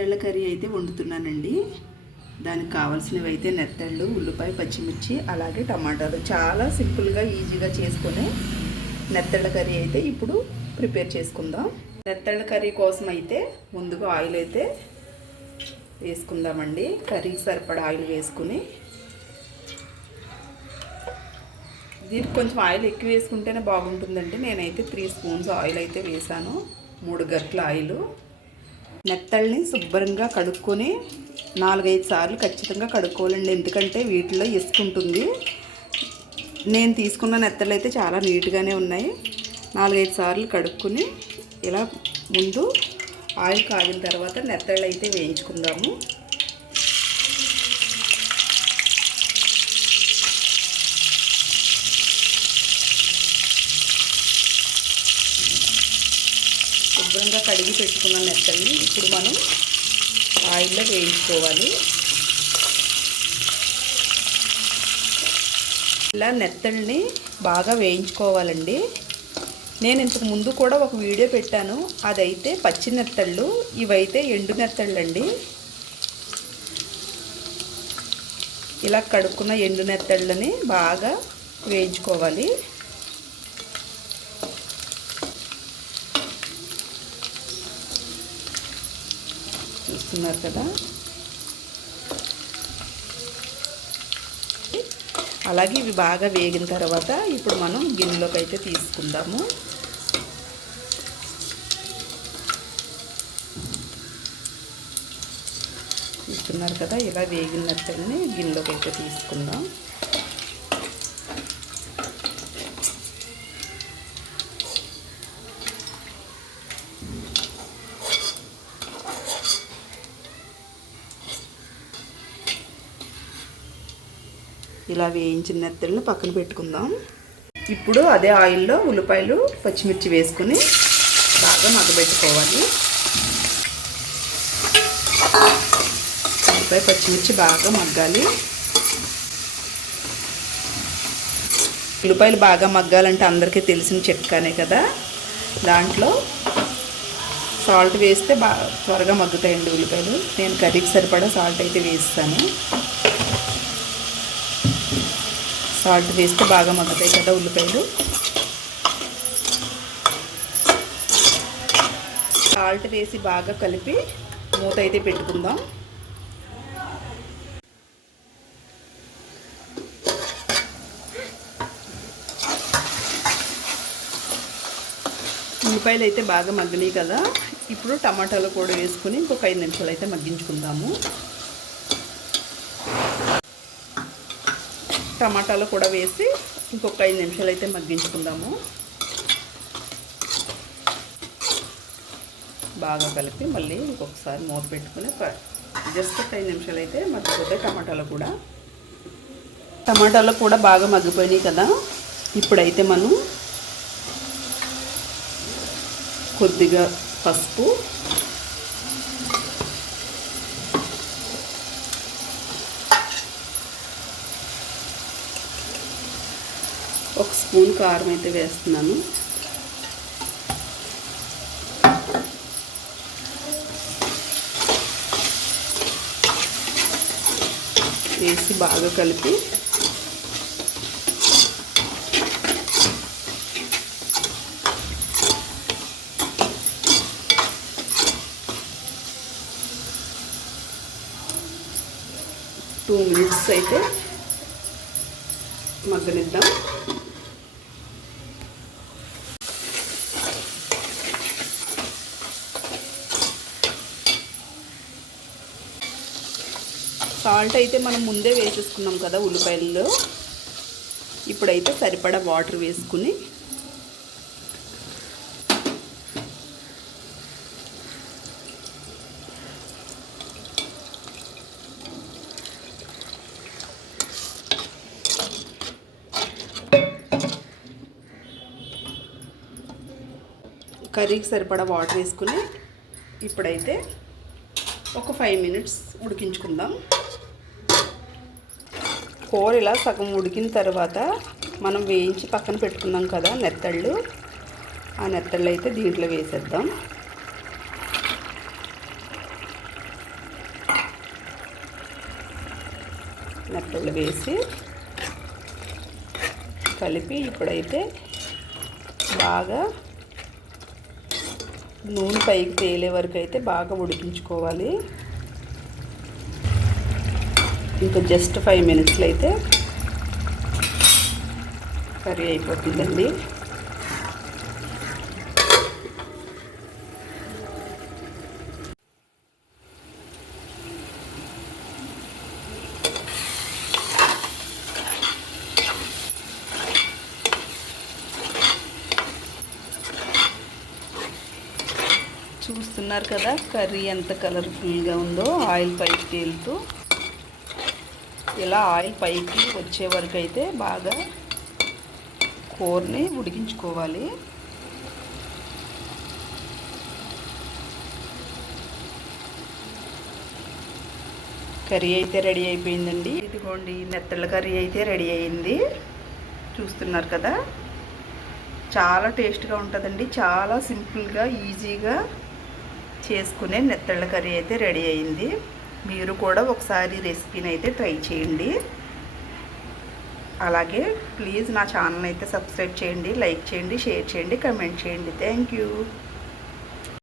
నెత్తళ్ళ curry అయితే వండుతున్నానండి. దానికి కావాల్సినవి అయితే నెత్తళ్ళు ఉల్లిపాయ పచ్చిమిర్చి అలాగే టమాటాలు. చాలా సింపుల్గా ఈజీగా చేసుకునే నెత్తళ్ళ కర్రీ అయితే ఇప్పుడు ప్రిపేర్ చేసుకుందాం. నెత్తళ్ళ కర్రీ కోసం అయితే ముందుగా ఆయిల్ అయితే వేసుకుందామండి. కర్రీకి సరిపడా ఆయిల్ వేసుకుని. దీనికి కొంచెం ఆయిల్ ఎక్కువ వేసుకుంటేనే బాగుంటుందండి. నేనైతే త్రీ స్పూన్స్ ఆయిల్ అయితే వేసాను. మూడు గట్ల ఆయిలు. నెత్తళ్ళని శుభ్రంగా కడుక్కొని నాలుగైదు సార్లు ఖచ్చితంగా కడుక్కోవాలండి. ఎందుకంటే వీటిలో ఇసుకుంటుంది నేను తీసుకున్న నెత్తలు అయితే చాలా నీట్గానే ఉన్నాయి. నాలుగైదు సార్లు కడుక్కొని ఇలా ముందు ఆయిల్ కాగిన తర్వాత నెత్తళ్ళు అయితే వేయించుకుందాము శుభ్రంగా కడిగి పెట్టుకున్న నెత్తల్ని ఇప్పుడు మనం ఆయిల్లో వేయించుకోవాలి. ఇలా నెత్తల్ని బాగా వేయించుకోవాలండి. నేను ఇంతకు ముందు కూడా ఒక వీడియో పెట్టాను. అదైతే పచ్చి నెత్తళ్ళు ఇవైతే ఎండు నెత్తళ్ళు అండి ఇలా కడుక్కున్న ఎండు నెత్తళ్ళని బాగా వేయించుకోవాలి. చూస్తున్నారు కదా. అలాగే ఇవి బాగా వేగిన తర్వాత ఇప్పుడు మనం గిన్నెలోకి అయితే తీసుకుందాము. చూస్తున్నారు కదా ఇలా వేగినట్టు గిన్నెలోకి అయితే తీసుకుందాం. ఇలా వేయించిన నెత్తళ్ళని పక్కన పెట్టుకుందాం. ఇప్పుడు అదే ఆయిల్లో ఉల్లిపాయలు పచ్చిమిర్చి వేసుకుని బాగా మగబెట్టుకోవాలి ఉల్లిపాయ పచ్చిమిర్చి బాగా మగ్గాలి. ఉల్లిపాయలు బాగా మగ్గాలంటే అందరికీ తెలిసిన చిట్కానే కదా. దాంట్లో సాల్ట్ వేస్తే బాగా త్వరగా మగ్గుతాయండి ఉల్లిపాయలు. నేను కర్రీకి సరిపడా సాల్ట్ అయితే వేస్తాను. సాల్ట్ వేస్తే బాగా మగ్గుతాయి కదా ఉల్లిపాయలు. సాల్ట్ వేసి బాగా కలిపి మూత అయితే పెట్టుకుందాం. ఉల్లిపాయలు అయితే బాగా మగ్గినాయి కదా. ఇప్పుడు టమాటాలు కూడా వేసుకుని ఇంకొక ఐదు నిమిషాలు అయితే మగ్గించుకుందాము. టమాటాలు కూడా వేసి ఇంకొక ఐదు నిమిషాలు అయితే మగ్గించుకుందాము. బాగా కలిపి మళ్ళీ ఇంకొకసారి మూత పెట్టుకుని జస్ట్ ఒక ఐదు నిమిషాలు అయితే మగ్గిపోతాయి టమాటాలు కూడా. టమాటాలు కూడా బాగా మగ్గిపోయినాయి కదా. ఇప్పుడైతే మనం కొద్దిగా పసుపు ఒక స్పూన్ కారం అయితే వేస్తున్నాను. వేసి బాగా కలిపి టూ మినిట్స్ అయితే మగ్గనిద్దాం. సాల్ట్ అయితే మనం ముందే వేసేసుకున్నాం కదా ఉల్లిపాయల్లో ఇప్పుడైతే సరిపడా వాటర్ వేసుకుని కర్రీకి సరిపడా వాటర్ వేసుకుని ఇప్పుడైతే ఒక ఫైవ్ మినిట్స్ ఉడికించుకుందాం. కూర ఇలా సగం ఉడికిన తర్వాత మనం వేయించి పక్కన పెట్టుకున్నాం కదా నెత్తళ్ళు. ఆ నెత్తళ్ళు అయితే దీంట్లో వేసేద్దాం. నెత్తళ్ళు వేసి కలిపి ఇప్పుడైతే బాగా నూనె పైకి తేలే వరకు అయితే బాగా ఉడికించుకోవాలి. ఇంకా జస్ట్ ఫైవ్ మినిట్స్లో అయితే కర్రీ అయిపోతుందండి. చూస్తున్నారు కదా కర్రీ ఎంత కలర్ఫుల్గా ఉందో ఆయిల్ పైకి తేలుతూ. ఇలా ఆయిల్ పైకి వచ్చే వరకు అయితే బాగా కూరని ఉడికించుకోవాలి. కర్రీ అయితే రెడీ అయిపోయిందండి. ఇదిగోండి నెత్తళ్ళ కర్రీ అయితే రెడీ అయింది. చూస్తున్నారు కదా? చాలా టేస్ట్గా ఉంటుందండి. చాలా సింపుల్గా ఈజీగా చేసుకునే నెత్తళ్ళ కర్రీ అయితే రెడీ అయింది. మీరు కూడా ఒకసారి రెసిపీని అయితే ట్రై చేయండి. అలాగే ప్లీజ్ నా ఛానల్ అయితే సబ్స్క్రైబ్ చేయండి లైక్ చేయండి షేర్ చేయండి కమెంట్ చేయండి. Thank you.